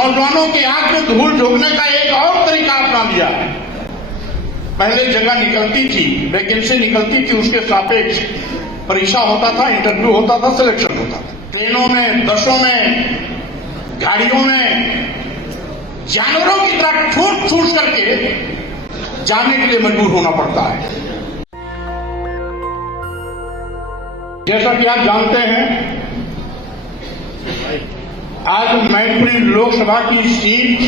नौजवानों की आंख में धूल झोंकने का एक और तरीका अपना लिया है। पहले जगह निकलती थी, वैकेंसी निकलती थी, उसके सापेक्ष परीक्षा होता था, इंटरव्यू होता था, सिलेक्शन होता था। ट्रेनों में, बसों में, गाड़ियों में जानवरों की तरह ठूस ठूस करके जाने के लिए मजबूर होना पड़ता है। जैसा कि आप जानते हैं, आज मैनपुरी लोकसभा की सीट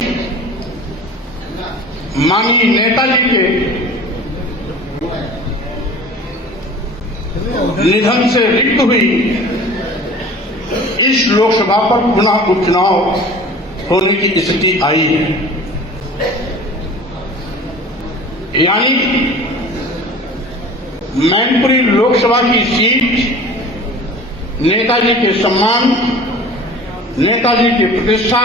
माननीय नेताजी के निधन से रिक्त हुई। इस लोकसभा पर पुनः उपचुनाव होने की स्थिति आई है। यानी मैनपुरी लोकसभा की सीट नेताजी के सम्मान, नेताजी की प्रतिष्ठा,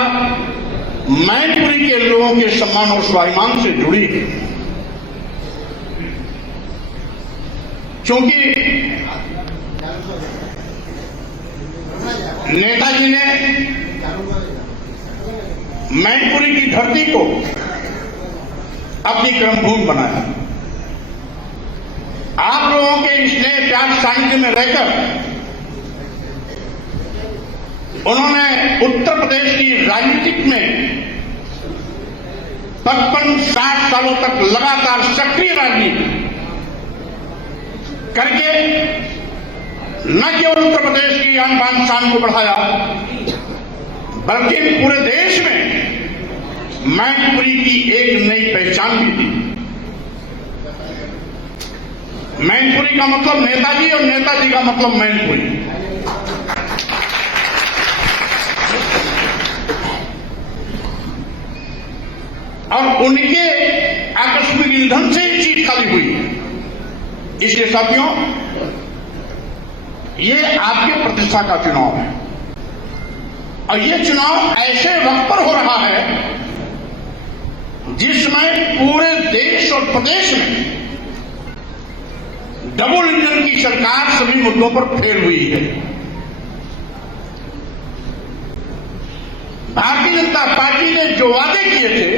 मैनपुरी के लोगों के सम्मान और स्वाभिमान से जुड़ी है। क्योंकि नेताजी ने मैनपुरी की धरती को अपनी कर्मभूमि बनाया। आप लोगों के स्नेह प्यार सानिध्य में रहकर उन्होंने उत्तर प्रदेश की राजनीतिक में 55-60 सालों तक लगातार सक्रिय राजनीति करके न केवल उत्तर प्रदेश की आन बान शान को बढ़ाया, बल्कि पूरे देश में मैनपुरी की एक नई पहचान भी दी। मैनपुरी का मतलब नेताजी और नेताजी का मतलब मैनपुरी। और उनके आकस्मिक निधन से ही सीट खाली हुई। इसलिए साथियों, ये आपके प्रतिष्ठा का चुनाव है और ये चुनाव ऐसे वक्त पर हो रहा है जिसमें पूरे देश और प्रदेश में डबल इंजन की सरकार सभी मुद्दों पर फेल हुई है। भारतीय जनता पार्टी ने जो वादे किए थे,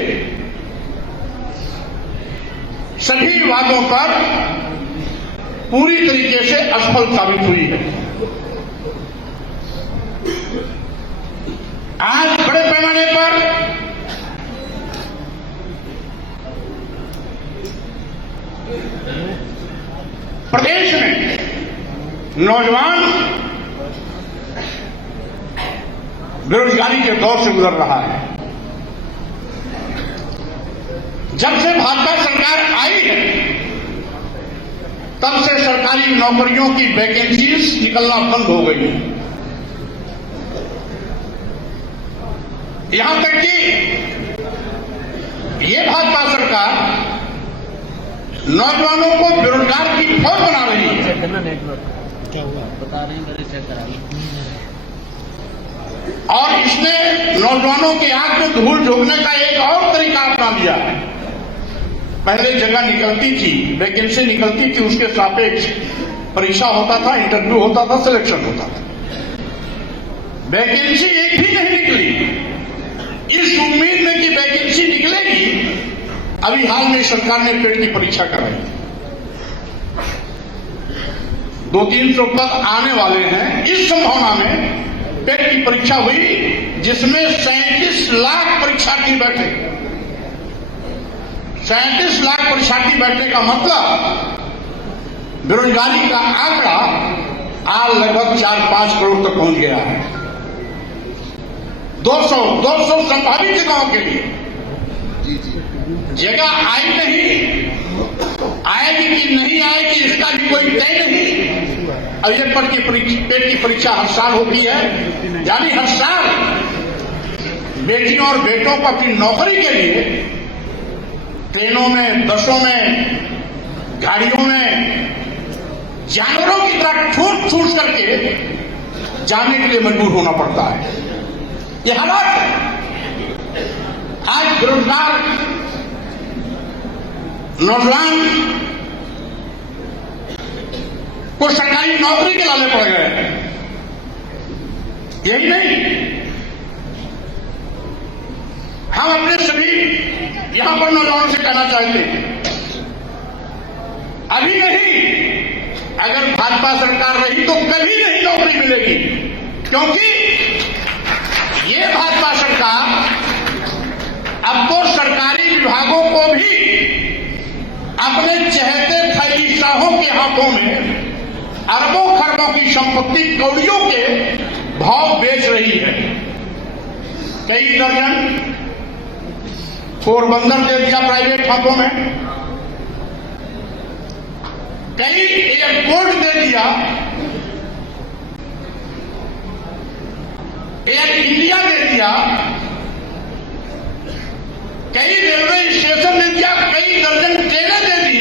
सभी वादों पर पूरी तरीके से असफल साबित हुई है। आज बड़े पैमाने पर प्रदेश में नौजवान बेरोजगारी के दौर से गुजर रहा है। जब से भाजपा सरकार आई है, तब से सरकारी नौकरियों की वैकेंसीज निकलना बंद हो गई है। यहां तक कि ये भाजपा सरकार नौजवानों को बेरोजगार की फौज बना रही है। क्या हुआ बता रहे हैं, और इसने नौजवानों की आंख में धूल झोंकने का एक और तरीका अपना लिया है। पहले जगह निकलती थी, वैकेंसी निकलती थी, उसके सापेक्ष परीक्षा होता था, इंटरव्यू होता था, सिलेक्शन होता था। वैकेंसी एक भी नहीं निकली। इस उम्मीद में कि वैकेंसी निकलेगी, अभी हाल में सरकार ने पेट की परीक्षा कराई। 200-300 पद आने वाले हैं। इस संभावना में पेट की परीक्षा हुई, जिसमें 37 लाख परीक्षार्थी बैठे। 37 लाख परीक्षार्थी बैठने का मतलब बेरोजगारी का आंकड़ा आज लगभग 4-5 करोड़ तक पहुंच गया है। 200 संभावित जगहों के लिए जगह आई नहीं, आएगी कि नहीं आएगी इसका भी कोई तय नहीं। और ये पेट की परीक्षा हर साल होती है, यानी हर साल बेटियों और बेटों को अपनी नौकरी के लिए ट्रेनों में, बसों में, गाड़ियों में जानवरों की तरह ठूस ठूस करके जाने के लिए मजबूर होना पड़ता है। ये हालात है। आज बेरोजगार नौजवान को सरकारी नौकरी के लाले पड़ गए। यही नहीं, हम अपने सभी यहां पर नौजवानों से कहना चाहते हैं, अभी नहीं, अगर भाजपा सरकार रही तो कभी नहीं नौकरी मिलेगी, क्योंकि ये भाजपा सरकार अब तो सरकारी विभागों को भी अपने चहेते थैलीशाहों के हाथों में अरबों खरबों की संपत्ति कौड़ियों के भाव बेच रही है। कई दर्जन पोरबंदर दे दिया प्राइवेट हाथों में, कई एयरपोर्ट दे दिया, एयर इंडिया दे दिया, कई रेलवे स्टेशन दे दिया, कई दर्जन ट्रेनें दे दी,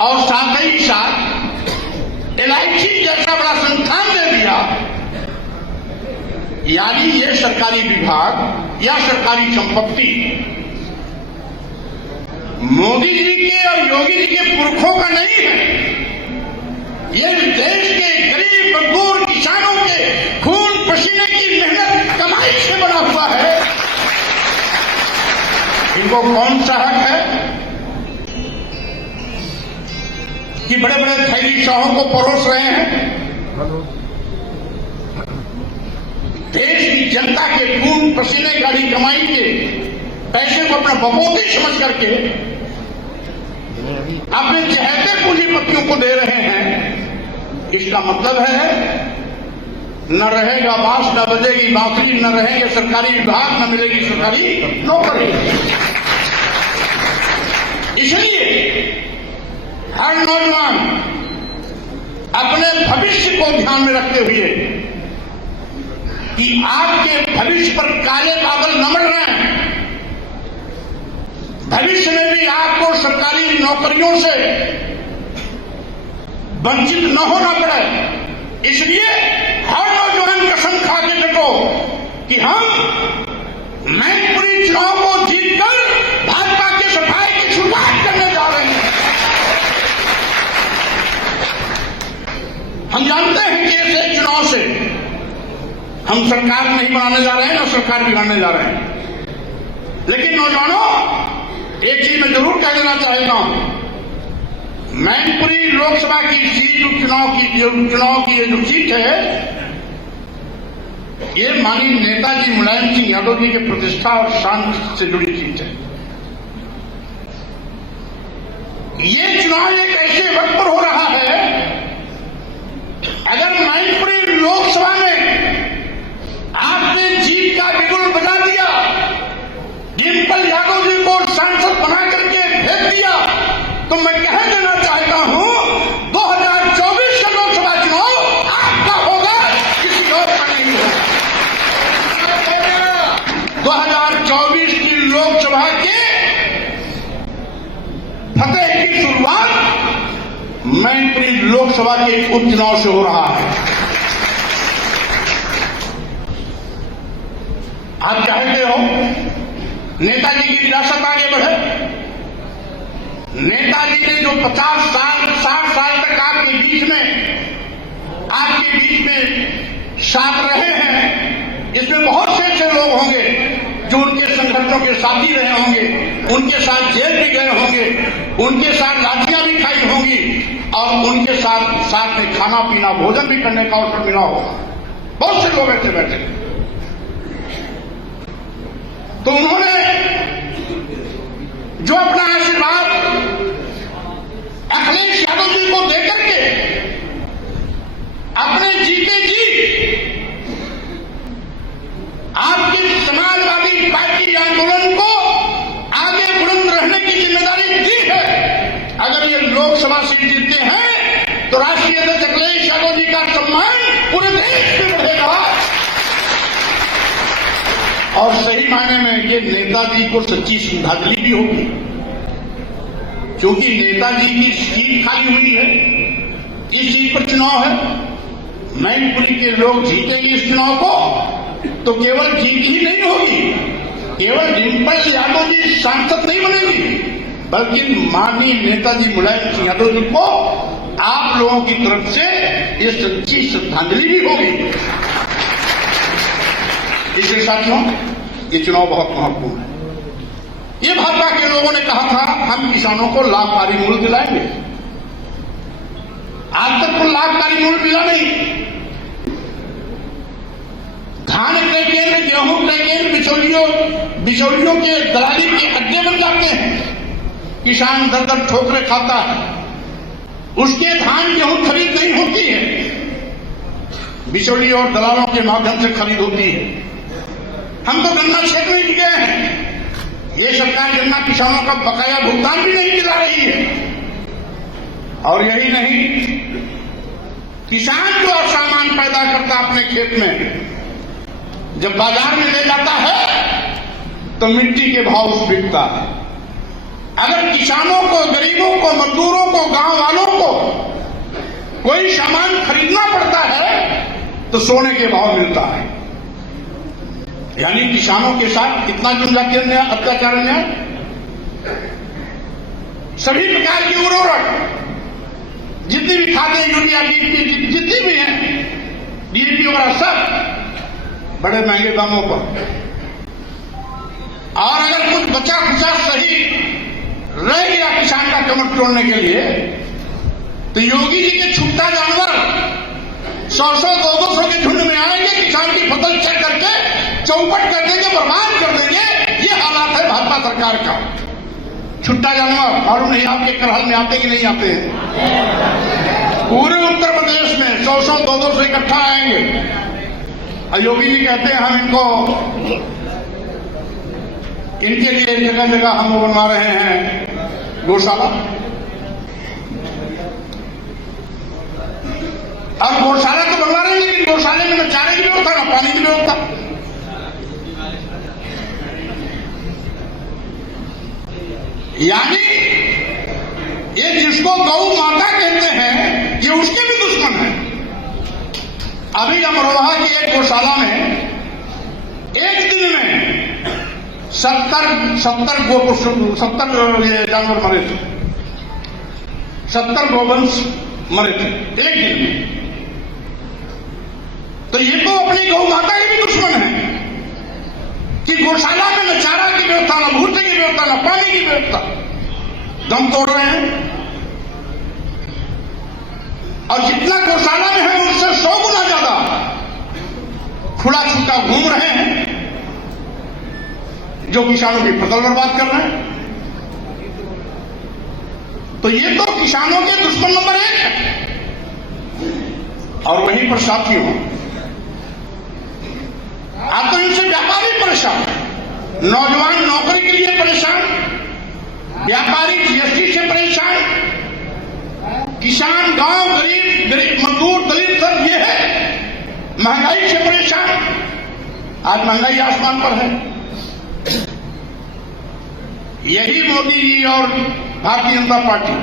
और साथ ही साथ LIC जैसा बड़ा संस्थान दे दिया। यानी ये सरकारी विभाग या सरकारी संपत्ति मोदी जी के और योगी जी के पुरखों का नहीं है, ये देश के गरीब मजदूर किसानों के खून पसीने की मेहनत कमाई से बना हुआ है। इनको कौन सा हक है कि बड़े बड़े थैलीशाहों को परोस रहे हैं? देश की जनता के खून पसीने की कमाई के पैसे को अपना बपोती समझ करके अपने चहेते पूंजीपतियों को दे रहे हैं। इसका मतलब है न रहेगा बांस, न बजेगी बांसुरी, न रहेंगे सरकारी विभाग, न मिलेगी सरकारी नौकरी। इसलिए हर नौजवान अपने भविष्य को ध्यान में रखते हुए कि आपके भविष्य पर काले बादल न मंड रहे हैं, भविष्य में भी आपको सरकारी नौकरियों से वंचित न होना पड़े। इसलिए हर नौजवान कसम खा के डटो कि हम मैनपुरी चुनाव को जीतकर भाजपा के सफाई की शुरुआत करने जा रहे हैं। हम जानते हैं कि ऐसे चुनाव से हम सरकार नहीं बनाने जा रहे हैं, न सरकार बिगाड़ने जा रहे हैं। लेकिन नौजवानों, एक चीज मैं जरूर कह देना चाहता हूं, मैनपुरी लोकसभा की सीट चुनाव की ये जो सीट है, ये माननीय नेताजी मुलायम सिंह यादव जी के प्रतिष्ठा और शान से जुड़ी सीट है। ये चुनाव एक ऐसे वक्त पर हो रहा है, अगर मैनपुरी लोकसभा में आपने जीत का बिगुल बजा दिया, डिम्पल यादव जी को सांसद बना करके भेज दिया, तो मैं कह देना चाहता हूं 2024 का लोकसभा चुनाव आपका होगा, किसी और का नहीं होगा। 2024 की लोकसभा के फतेह की शुरुआत मैनपुरी लोकसभा के उपचुनाव से हो रहा है। आप चाहते हो नेताजी की विरासत आगे बढ़े? नेताजी ने जो 50 साल 60 साल तक आपके बीच में साथ रहे हैं, इसमें बहुत से ऐसे लोग होंगे जो उनके संगठनों के साथी रहे होंगे, उनके साथ जेल भी गए होंगे, उनके साथ लाठियां भी खाई होंगी, और उनके साथ में खाना पीना भोजन भी करने का अवसर मिला होगा। बहुत से लोग ऐसे बैठे, तो उन्होंने जो अपना आशीर्वाद अखिलेश यादव जी को देकर के अपने जीते जी आपकी समाजवादी पार्टी आंदोलन को आगे बुलंद रहने की जिम्मेदारी दी है। अगर ये लोकसभा सीट जीतते हैं तो राष्ट्रीय अध्यक्ष अखिलेश यादव जी का सम्मान पूरे देश में बढ़ेगा, और सही मायने में ये नेताजी को सच्ची श्रद्धांजलि भी होगी, क्योंकि नेताजी की सीट खाली हुई है, इस सीट पर चुनाव है। मैनपुरी के लोग जीतेंगे इस चुनाव को, तो केवल जीत ही नहीं होगी, केवल डिम्पल यादव जी सांसद नहीं बनेगी, बल्कि माननीय नेताजी मुलायम सिंह यादव जी को आप लोगों की तरफ से ये सच्ची श्रद्धांजलि भी होगी। इसलिए साथियों, ये चुनाव बहुत महत्वपूर्ण है। ये भाजपा के लोगों ने कहा था हम किसानों को लाभकारी मूल्य दिलाएंगे। आज तक कोई लाभकारी मूल्य मिला नहीं। धान क्रय केंद्र, गेहूं क्रय केंद्र बिचौलियों के दलाली के अड्डे बन जाते हैं। किसान दर दर ठोकरे खाता है, उसके धान गेहूं खरीद नहीं होती है, बिचौलियों और दलालों के माध्यम से खरीद होती है। हम तो गन्ना क्षेत्र में गए हैं, ये सरकार गन्ना किसानों का बकाया भुगतान भी नहीं दिला रही है। और यही नहीं, किसान जो सामान पैदा करता अपने खेत में, जब बाजार में ले जाता है तो मिट्टी के भाव से बिकता है। अगर किसानों को, गरीबों को, मजदूरों को, गांव वालों को कोई सामान खरीदना पड़ता है तो सोने के भाव मिलता है। यानी किसानों के साथ कितना जनजातीय अन्याय, अत्याचार अन्याय। सभी प्रकार की उर्वरक, जितनी भी खादें, यूरिया, डीएपी, जितनी भी हैं, डीएपी वगैरह सब बड़े महंगे दामों पर। और अगर कुछ बचा खुचा सही रह गया किसान का कमर तोड़ने के लिए, तो योगी जी के छुट्टा जानवर 100-100, 200 के झुंड में आएंगे, किसान की फसल चेक करके चौपट कर देंगे, बर्बाद कर देंगे। ये हालात है भाजपा सरकार का। छुट्टा जानवर मालूम नहीं आपके करहल में आते कि नहीं आते हैं। पूरे उत्तर प्रदेश में 100-100, 200 इकट्ठा आएंगे। और योगी जी कहते हैं हम इनके लिए जगह जगह हम वो बनवा रहे हैं गौशाला। अब गौशाला तो बनवा रहे हैं, लेकिन गौशाले में न चारे की व्यवस्था, न पानी की व्यवस्था। यानी ये जिसको गौ माता कहते हैं, ये उसके भी दुश्मन है। अभी अमरोहा की एक गौशाला में एक दिन में 70 ये जानवर मरे थे, 70 गोवंश मरे थे एक दिन में। तो ये तो अपनी गौ माता के भी दुश्मन है कि गौशाला में न चारा की व्यवस्था, न भूसे की व्यवस्था, न पानी की व्यवस्था, दम तोड़ रहे हैं। और जितना गौशाला में है उससे 100 गुना ज्यादा खुला छूटा घूम रहे हैं, जो किसानों की फसल बर्बाद कर रहे हैं। तो ये तो किसानों के दुश्मन नंबर 1 है। और वहीं पर साथियों, अब तो इनसे व्यापारी परेशान, नौजवान नौकरी के लिए परेशान, व्यापारी जीएसटी से परेशान, किसान, गांव, गरीब मजदूर, दलित सब ये है महंगाई से परेशान। आज महंगाई आसमान पर है। यही मोदी जी और भारतीय जनता पार्टी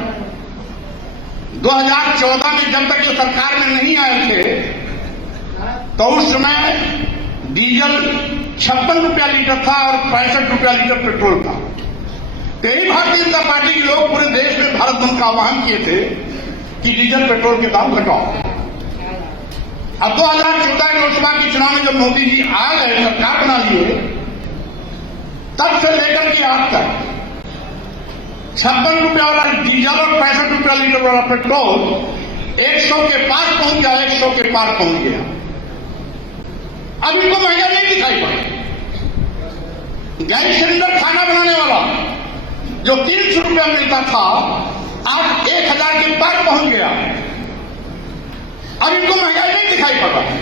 2014 में जब तक ये सरकार में नहीं आए थे, तो उस समय डीजल 56 रुपया लीटर था और 65 रुपया लीटर पेट्रोल था। तो यही भारतीय जनता पार्टी के लोग पूरे देश में भारत बंद का आह्वान किए थे कि डीजल पेट्रोल के दाम घटाओ। अब 2014 के लोकसभा के चुनाव में जब मोदी जी आ गए, सरकार बना लिए, तब से लेकर के आज तक 56 रुपया वाला डीजल और 65 रुपया लीटर वाला पेट्रोल 100 के पास पहुंच गया, 100 के पार पहुंच गया। अब इनको महंगा नहीं दिखाई पड़ा। गैस सिलेंडर खाना बनाने वाला जो 300 रुपया मिलता था, आज 1000 के पार पहुंच गया। अब इनको महंगाई नहीं दिखाई पड़ रहा है।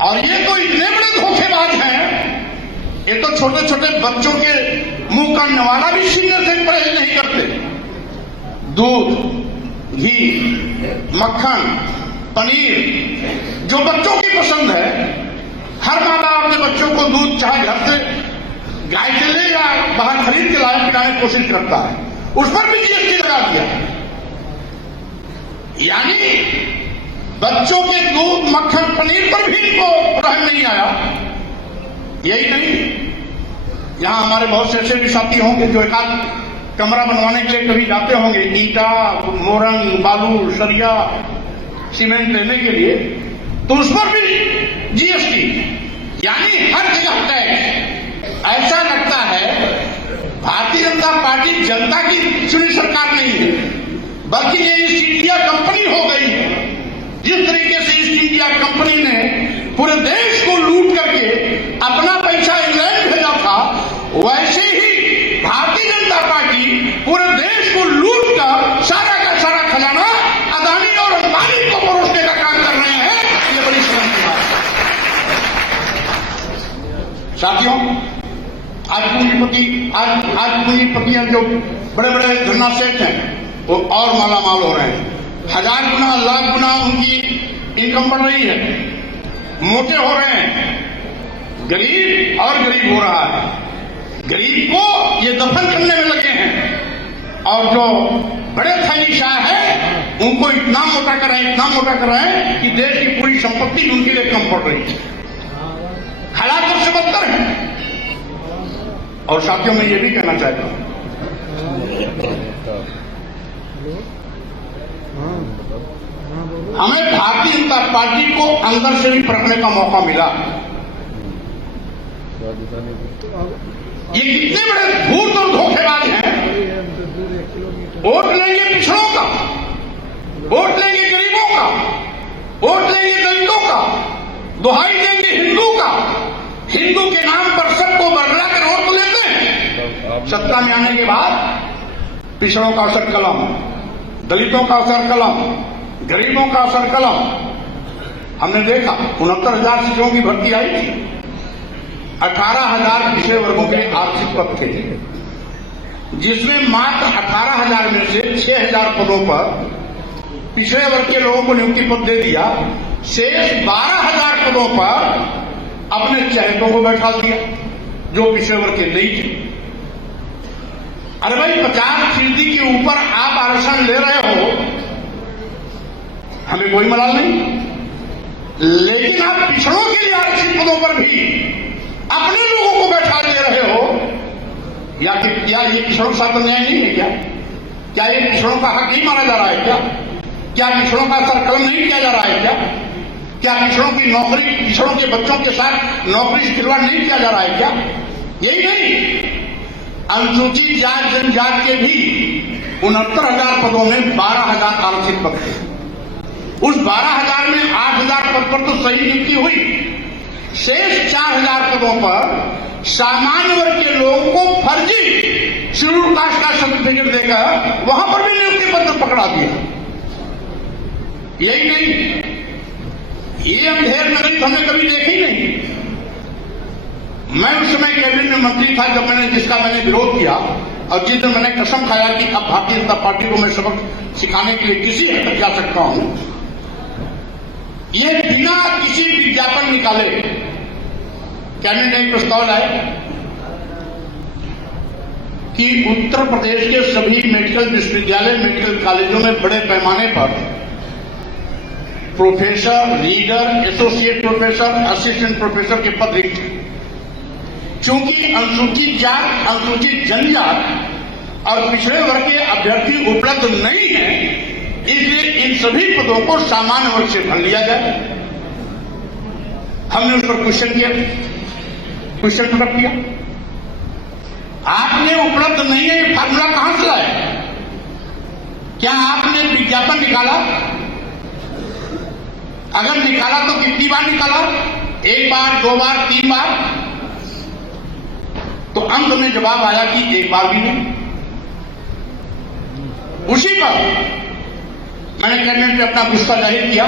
और ये तो इतने बड़े धोखेबाज हैं, ये तो छोटे छोटे बच्चों के मुंह का नवाला भी छीनने से परहेज नहीं करते। दूध, घी, मक्खन, पनीर जो बच्चों की पसंद है, हर माँ बाप अपने बच्चों को दूध चाहे घर से गाय से ले या बाहर खरीद के लाए पिलाने की कोशिश करता है, उस पर भी जीएसटी लगा दिया। यानी बच्चों के दूध, मक्खन, पनीर पर भी इनको रहम नहीं आया। यही नहीं, यहां हमारे बहुत से ऐसे भी साथी होंगे जो एक आध कमरा बनवाने के लिए कभी जाते होंगे, ईटा, मोरंग, बालू, सरिया, सीमेंट लेने के लिए, तो उस पर भी जीएसटी। ऐसा लगता है भारतीय जनता पार्टी जनता की चुनी सरकार नहीं है, बल्कि ये ईस्ट इंडिया कंपनी हो गई है। जिस तरीके से ईस्ट इंडिया कंपनी ने पूरे देश को लूट करके अपना पैसा इंग्लैंड भेजा था, वैसे ही भारतीय जनता पार्टी पूरे देश को लूट कर सारा का सारा खजाना अदानी और अंबानी को परोसने का काम कर रहे हैं। ये बड़ी शर्म की बात है। साथियों, आज पूंजीपतियां जो बड़े बड़े धरना सेठ हैं वो और मालामाल हो रहे हैं। 1000 गुना लाख गुना उनकी इनकम बढ़ रही है, मोटे हो रहे हैं, गरीब और गरीब हो रहा है। गरीब को ये दफन करने में लगे हैं और जो बड़े थैलीशाह है उनको इतना मोटा कर रहे हैं कि देश की पूरी संपत्ति उनके लिए कम पड़ रही है। हालात उससे बदतर है। और साथियों, मैं ये भी कहना चाहता हूं, हमें भारतीय जनता पार्टी को अंदर से भी परखने का मौका मिला। ये कितने बड़े धूर्त और धोखेबाज हैं। वोट लेंगे पिछड़ों का, वोट लेंगे गरीबों का, वोट लेंगे दलितों का, दुहाई देंगे हिंदू का। हिंदू के नाम पर सबको बदला कर वोट लेते हैं। सत्ता में आने के बाद पिछड़ों का असर कलम, दलितों का असर कलम, गरीबों का असर कलम। हमने देखा 69,000 सीटों की भर्ती आई थी, 18,000 पिछड़े वर्गों के लिए आरक्षित पद थे, जिसमें मात्र 18,000 में से 6,000 पदों पर पिछड़े वर्ग के लोगों को नियुक्ति पद दे दिया। शेष 12,000 पदों पर अपने चहेतों को बैठा दिया जो पिछड़े वर्ग के नहीं थे। अरे भाई, 50% के ऊपर आप आरक्षण ले रहे हो, हमें कोई मलाल नहीं, लेकिन आप पिछड़ों के लिए आरक्षित पदों पर भी अपने लोगों को बैठा दे रहे हो। या ये पिछड़ों के साथ अन्याय नहीं है क्या? क्या ये पिछड़ों का हक नहीं माना जा रहा है क्या? क्या पिछड़ों का असर कलम नहीं किया जा रहा है क्या? क्या पिछड़ों की नौकरी, पिछड़ों के बच्चों के साथ नौकरी से खिलवाड़ नहीं किया जा रहा है क्या? यही नहीं, अनुसूचित जात जनजाति के भी 69,000 पदों में 12,000 आरक्षित पद थे। उस 12,000 में 8,000 पद पर तो सही नियुक्ति हुई। शेष 4,000 पदों पर सामान्य वर्ग के लोगों को फर्जी शेड्यूल कास्ट का सर्टिफिकेट देकर वहां पर भी नियुक्ति पत्र पकड़ा दिया। यही नहीं, ये अंधेर नगरी हमने कभी देखी नहीं। मैं उस समय कैबिनेट में मंत्री था जब जिसका मैंने विरोध किया, और जिस दिन मैंने कसम खाया कि अब भारतीय जनता पार्टी को मैं सबक सिखाने के लिए किसी हद तक जा सकता हूं, ये बिना किसी विज्ञापन निकाले कैबिनेट ने प्रस्ताव लाए कि उत्तर प्रदेश के सभी मेडिकल विश्वविद्यालय, मेडिकल कॉलेजों में बड़े पैमाने पर professor, reader, associate professor, assistant professor के पद रिक्त हैं। चूंकि अनुसूचित जात, अनुसूचित जनजात और पिछड़े वर्ग के अभ्यर्थी उपलब्ध नहीं है, इसलिए इन सभी पदों को सामान्य वर्ग से भर लिया जाए। हमने उस पर क्वेश्चन पुट किया। आपने उपलब्ध नहीं है ये फार्मूला कहां से लाया? क्या आपने विज्ञापन निकाला? अगर निकाला तो कितनी बार निकाला? 1 बार, 2 बार, 3 बार? तो अंत में जवाब आया कि 1 बार भी नहीं। उसी पर मैंने कैबिनेट में अपना गुस्सा जाहिर किया,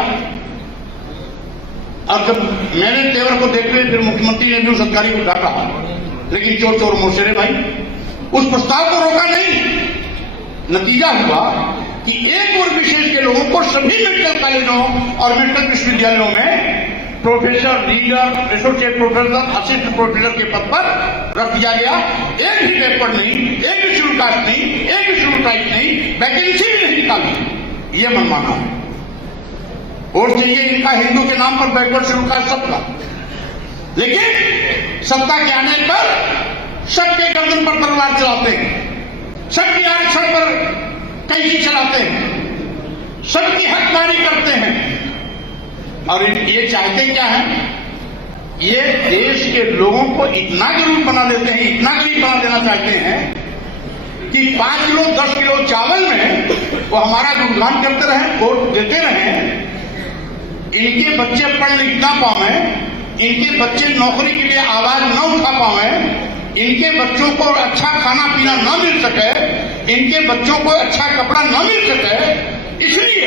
और जब मैंने तेवर को देखते फिर मुख्यमंत्री ने भी उस अधिकारी को डांटा, लेकिन चोर चोर मोशेरे भाई, उस प्रस्ताव को रोका नहीं। नतीजा हुआ कि एक वर्ग विशेष के लोगों को सभी मेडिकल कॉलेजों और मेडिकल विश्वविद्यालयों में professor, reader, associate professor, assistant professor के पद पर रख दिया गया। एक भी बैकवर्ड नहीं, एक भी शेड्यूल कास्ट नहीं, एक भी शेड्यूल ट्राइब नहीं, वैकेंसी भी नहीं निकाली। ये मनमाना है। वोट चाहिए इनका हिंदू के नाम पर बैकवर्ड शेड्यूल कास्ट सबका, लेकिन सत्ता के आने पर सबके गर्दन पर तलवार चलाते हैं, सबके आरक्षण पर कैंची चलाते हैं, सबकी हकदारी करते हैं। और ये चाहते क्या है? ये देश के लोगों को इतना गरीब बना देते हैं, इतना गरीब बना देना चाहते हैं कि 5 किलो 10 किलो चावल में वो हमारा गुणगान करते रहे, वोट देते रहे। इनके बच्चे पढ़ लिख ना पावे, इनके बच्चे नौकरी के लिए आवाज न उठा पावे, इनके बच्चों को अच्छा खाना पीना न मिल सके, इनके बच्चों को अच्छा कपड़ा न मिल सके, इसलिए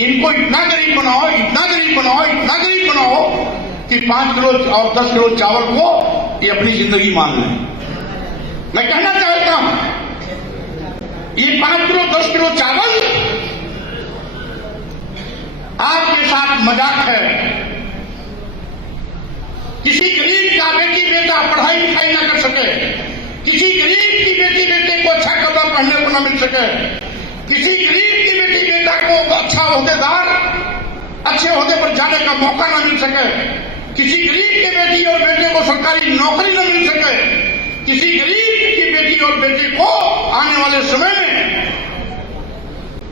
इनको इतना गरीब बनाओ, इतना गरीब बनाओ, इतना गरीब बनाओ कि 5 किलो और 10 किलो चावल को ये अपनी जिंदगी मान लें। मैं कहना चाहता हूं, ये 5 किलो 10 किलो चावल आपके साथ मजाक है। किसी गरीब का बेटी बेटा पढ़ाई लिखाई न कर सके, किसी गरीब की बेटी बेटे को अच्छा कपड़ा पहनने को न मिल सके, किसी गरीब की बेटी बेटा को अच्छा ओहदेदार अच्छे ओहदे पर जाने का मौका न मिल सके, किसी गरीब की बेटी और बेटे को सरकारी नौकरी न मिल सके, किसी गरीब की बेटी और बेटे को आने वाले समय में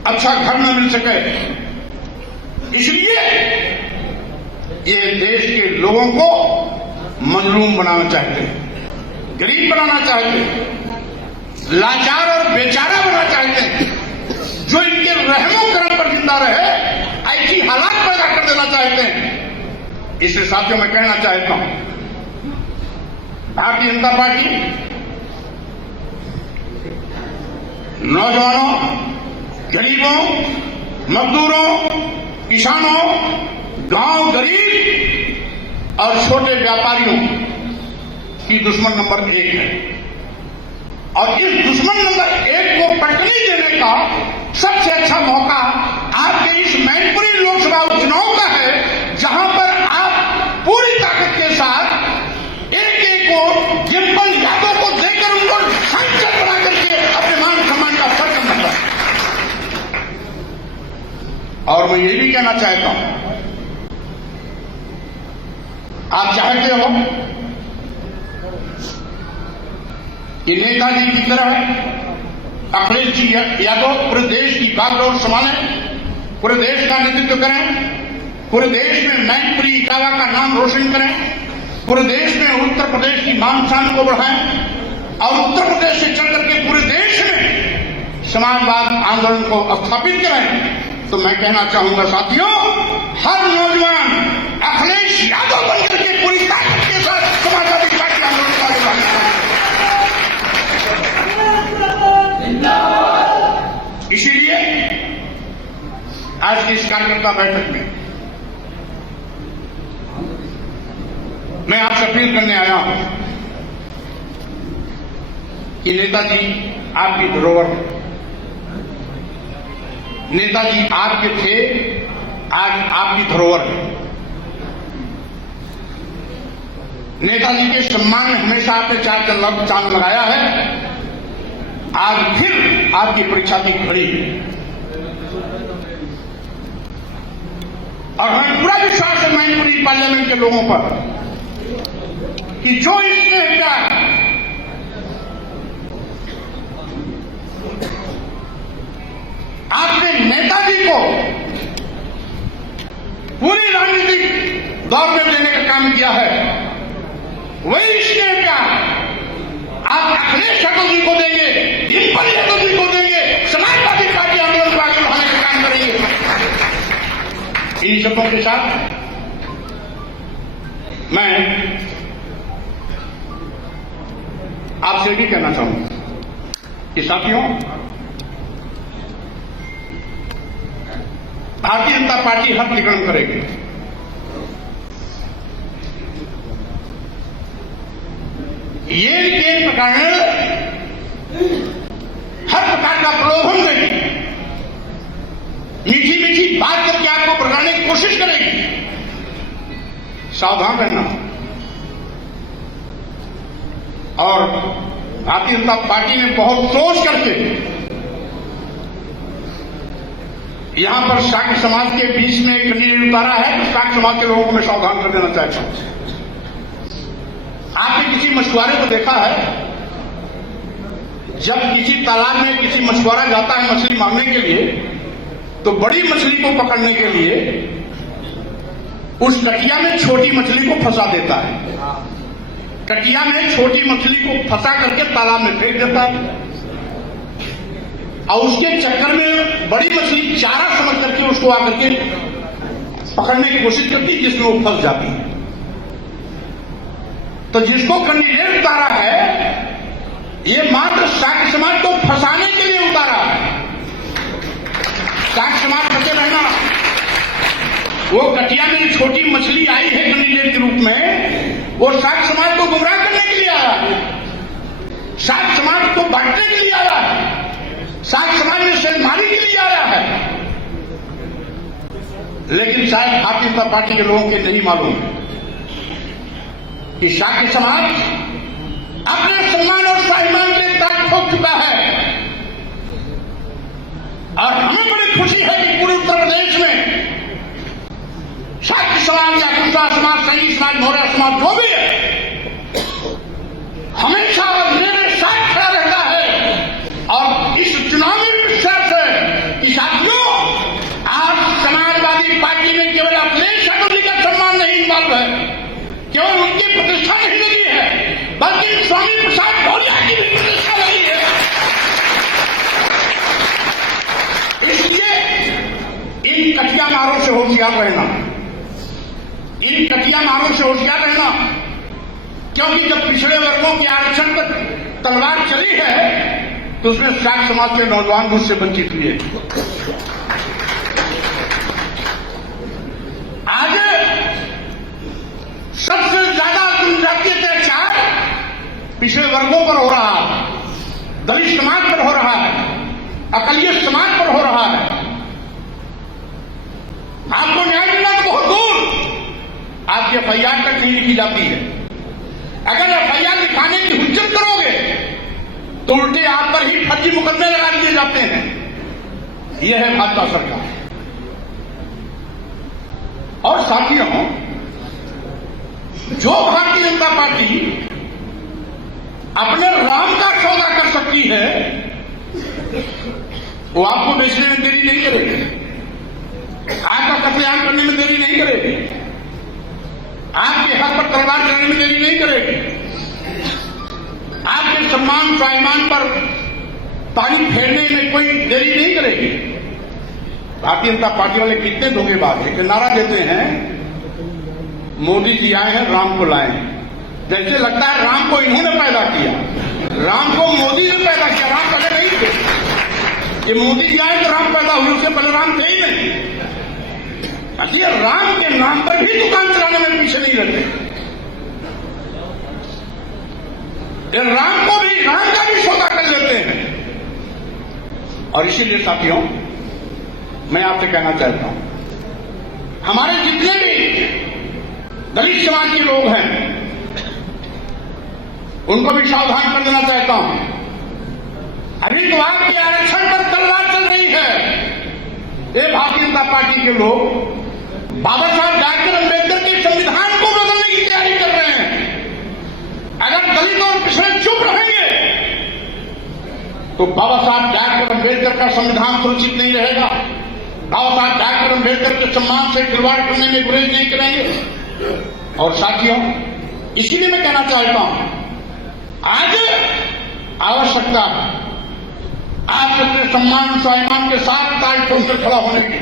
अच्छा घर न मिल सके। इसलिए ये देश के लोगों को मजलूम बनाना चाहते हैं, गरीब बनाना चाहते हैं, लाचार और बेचारा बनाना चाहते हैं। जो इनके रहमो करम पर जिंदा रहे, ऐसी हालात पैदा कर देना चाहते हैं। इससे साथियों मैं कहना चाहता हूं, भारतीय जनता पार्टी नौजवानों, गरीबों, मजदूरों, किसानों, गांव गरीब और छोटे व्यापारियों की दुश्मन नंबर 1 है। और इस दुश्मन नंबर 1 को पटकनी देने का सबसे अच्छा मौका आपके इस मैनपुरी लोकसभा उपचुनाव का है, जहां पर आप पूरी ताकत के साथ एक वोट डिंपल यादव को देकर उनको सांसद बना करके अपने मान सम्मान का फर्क करना है। और मैं ये भी कहना चाहता हूं, आप चाहते हो कि नेताजी की तरह अखिलेश जी यादव पूरे देश की बागडोर संभालें, पूरे देश का नेतृत्व करें, पूरे देश में मैनपुरी इटावा का नाम रोशन करें, पूरे देश में उत्तर प्रदेश की मान शान को बढ़ाएं और उत्तर प्रदेश से चल करके पूरे देश में समाजवाद आंदोलन को स्थापित करें। तो मैं कहना चाहूंगा साथियों, हर नौजवान अखिलेश यादव बनकर के पूरी ताकत के साथ समाजवादी पार्टी आंदोलन का आगे बढ़ाएं। इसीलिए आज की इस कार्यकर्ता बैठक में मैं आपसे अपील करने आया हूं कि नेताजी आपकी धरोहर है, नेताजी आपके थे, आज आपकी धरोहर है। नेताजी के सम्मान में हमेशा आपने चांद लगाया है, आज फिर आपकी परीक्षा की घड़ी है। और हमें पूरा विश्वास है मैनपुरी पार्लियामेंट के लोगों पर कि जो इसने आपने नेताजी को पूरी राजनीतिक दौर में देने का काम किया है, वही इसने क्या आप अखिलेश यादव जी को देंगे, डिंपल यादव जी को देंगे, समाजवादी पार्टी आंदोलन को आगे बढ़ाने का काम करेंगे। इन शब्दों के साथ मैं आपसे भी कहना चाहूंगा कि साथियों, भारतीय जनता पार्टी हर तिकड़म करेगी। ये के प्रकार हर प्रकार का प्रलोभन देगी, मीठी मीठी बात करके आपको बढ़ाने की कोशिश करेगी। सावधान रहना। और भारतीय जनता पार्टी ने बहुत सोच करके यहां पर शाक्य समाज के बीच में एक कैंडिडेट उतारा है, तो शाक्य समाज के लोगों को मैं सावधान कर देना चाहता हूं। आपने किसी मछुआरे को देखा है, जब किसी तालाब में किसी मछुआरा जाता है मछली मारने के लिए, तो बड़ी मछली को पकड़ने के लिए उस कटिया में छोटी मछली को फंसा देता है। कटिया में छोटी मछली को फंसा करके तालाब में फेंक देता है और उसके चक्कर में बड़ी मछली चारा समझ करके उसको आकर के पकड़ने की कोशिश करती है, जिसमें वो फंस जाती है। तो जिसको कैंडिडेट उतारा है ये मात्र शाक्य समाज को फंसाने के लिए उतारा है। शाक्य समाज बचे रहना। वो कटिया में छोटी मछली आई है कैंडिडेट के रूप में, वो शाक्य समाज को गुमराह करने के लिए आया है, शाक्य समाज को बांटने के लिए आया है, शाक्य समाज में सेंधमारी के लिए आया है। लेकिन शायद भारतीय जनता पार्टी के लोगों के नहीं मालूम कि शाक्य समाज अपने सम्मान और स्वाभिमान के ताक ठोक चुका है। और हमें बड़ी खुशी है कि पूरे उत्तर प्रदेश में शाक्य समाज या दूसरा समाज, सही समाज, मौर्य समाज जो भी है, हमेशा मेरे साथ खड़ा रहता है। और इस चुनावी विश्वास है कि साथियों, आज समाजवादी पार्टी में केवल अखिलेश यादव जी का सम्मान नहीं इन्वॉल्व है, केवल उनकी प्रतिष्ठा नहीं लगी है, बल्कि स्वामी प्रसाद मौर्य की भी प्रतिष्ठा लगी है। इसलिए इन कटिया मारों से होशियार रहना, इन कटिया मारों से होशियार रहना, क्योंकि जब पिछड़े वर्गों के आरक्षण पर तलवार चली है तो उसमें शाक्य समाज के नौजवान भी उससे वंचित हुए। आज सबसे ज्यादा जनजातीय अत्याचार पिछड़े वर्गों पर हो रहा है, दलित समाज पर हो रहा है, अकलियत समाज पर हो रहा है। आपको न्याय मिलना तो बहुत दूर, आपकी एफआईआर तक नहीं लिखी जाती है। अगर एफआईआर लिखाने की हुज्जत करोगे तो उल्टे आप पर ही फर्जी मुकदमे लगा दिए जाते हैं। यह है भाजपा सरकार। और साथियों, जो भारतीय जनता पार्टी अपने राम का सौदा कर सकती है वो आपको बेचने में देरी नहीं करेगी, आपका कत्लेआम करने में देरी नहीं करेगी, आपके हाथ पर तलवार चलाने में देरी नहीं करेगी, आपके सम्मान स्वाभिमान पर पानी फेरने में कोई देरी नहीं करेगी। भारतीय जनता पार्टी वाले कितने धोखेबाज हैं कि नारा देते हैं मोदी जी आए हैं राम को लाए हैं। जैसे लगता है राम को इन्होंने पैदा किया, राम को मोदी ने पैदा किया, राम पहले नहीं थे। ये मोदी जी आए तो राम पैदा हुए, उससे पहले राम थे ही नहीं। ये राम के नाम पर भी दुकान चलाने में पीछे नहीं रहते। ये राम को भी, राम का भी सौदा कर लेते हैं। और इसीलिए साथियों, मैं आपसे कहना चाहता हूं, हमारे जितने भी दलित समाज के लोग हैं उनको भी सावधान कर देना चाहता हूं। हरिद्वार के आरक्षण पर तलवार चल रही है। ये भारतीय जनता पार्टी के लोग बाबा साहब डॉक्टर अम्बेडकर के संविधान को बदलने की तैयारी कर रहे हैं। अगर दलित और पिछड़े चुप रहेंगे तो बाबा साहब डॉक्टर अम्बेडकर का संविधान सुरक्षित नहीं रहेगा। बाबा साहब डॉक्टर अम्बेडकर के सम्मान से खिलवाड़ करने में गुरेज नहीं करेंगे। और साथियों, इसीलिए मैं कहना चाहता हूं, आज आवश्यकता है आप अपने सम्मान स्वाभिमान के साथ ताल ठोक कर खड़ा होने की।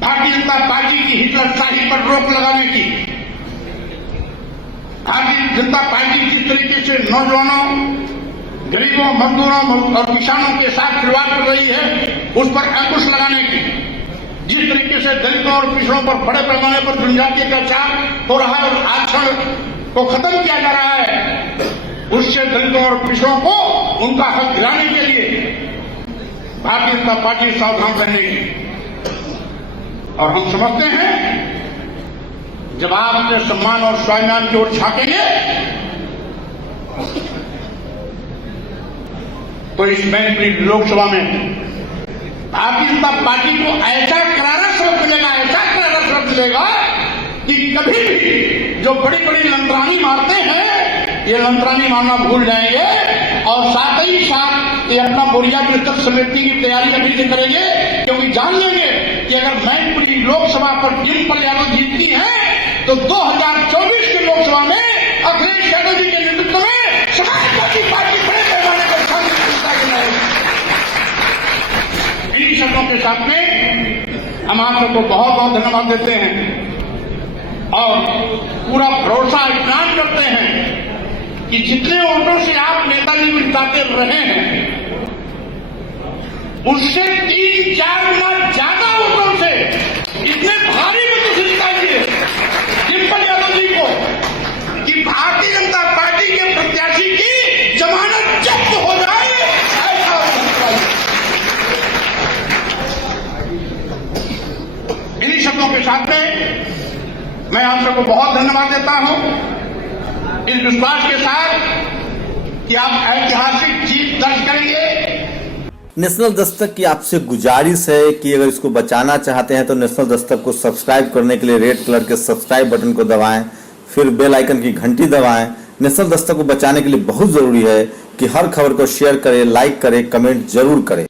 भारतीय जनता पार्टी की हिटलरशाही पर रोक लगाने की। भारतीय जनता पार्टी जिस तरीके से नौजवानों, गरीबों, मजदूरों और किसानों के साथ खिलवाड़ कर रही है, उस पर अंकुश लगाने की। जिस तरीके से दलितों और पिछड़ों पर बड़े पैमाने पर जनजातीय अत्याचार हो रहा है और आरक्षण को खत्म किया जा रहा है, उससे दलितों और पिछड़ों को उनका हक दिलाने के लिए भारतीय जनता पार्टी सावधान रहने की। और हम समझते हैं जब आप अपने सम्मान और स्वाभिमान की ओर झांकेंगे तो इस मैनपुरी लोकसभा में भारतीय जनता पार्टी को ऐसा करारा शब्द मिलेगा, ऐसा करारा शब्द मिलेगा कि कभी भी जो बड़ी बड़ी लंतरानी मारते हैं ये लंतरानी मारना भूल जाएंगे और साथ ही साथ ये अपना बोरिया बिस्तर समेटने की तैयारी अभी से करेंगे क्योंकि जान लेंगे कि अगर मैनपुरी लोकसभा पर डिम्पल यादव जीतती हैं तो 2024 की लोकसभा में अखिलेश यादव जी के नेतृत्व में समाजवादी पार्टी बड़े पैमाने पर शांति संस्था की लड़ेगी। इन्हीं शब्दों के साथ में हम आप सबको बहुत बहुत धन्यवाद देते हैं और पूरा भरोसा इत्मीनान करते हैं कि जितने वोटों से आप नेताजी को जिताते रहे हैं उससे 3-4 गुना ज्यादा वोटों से इतने भारी मतों से जिताइए डिम्पल यादव जी को कि भारतीय जनता पार्टी के प्रत्याशी की जमानत जब्त हो जाए, ऐसा इन्हीं शब्दों के साथ में मैं आप सबको बहुत धन्यवाद देता हूं इस विश्वास के साथ कि आप ऐतिहासिक जीत दर्ज करेंगे। नेशनल दस्तक की आपसे गुजारिश है कि अगर इसको बचाना चाहते हैं तो नेशनल दस्तक को सब्सक्राइब करने के लिए रेड कलर के सब्सक्राइब बटन को दबाएं, फिर बेल आइकन की घंटी दबाएं। नेशनल दस्तक को बचाने के लिए बहुत जरूरी है कि हर खबर को शेयर करें, लाइक करें, कमेंट जरूर करें।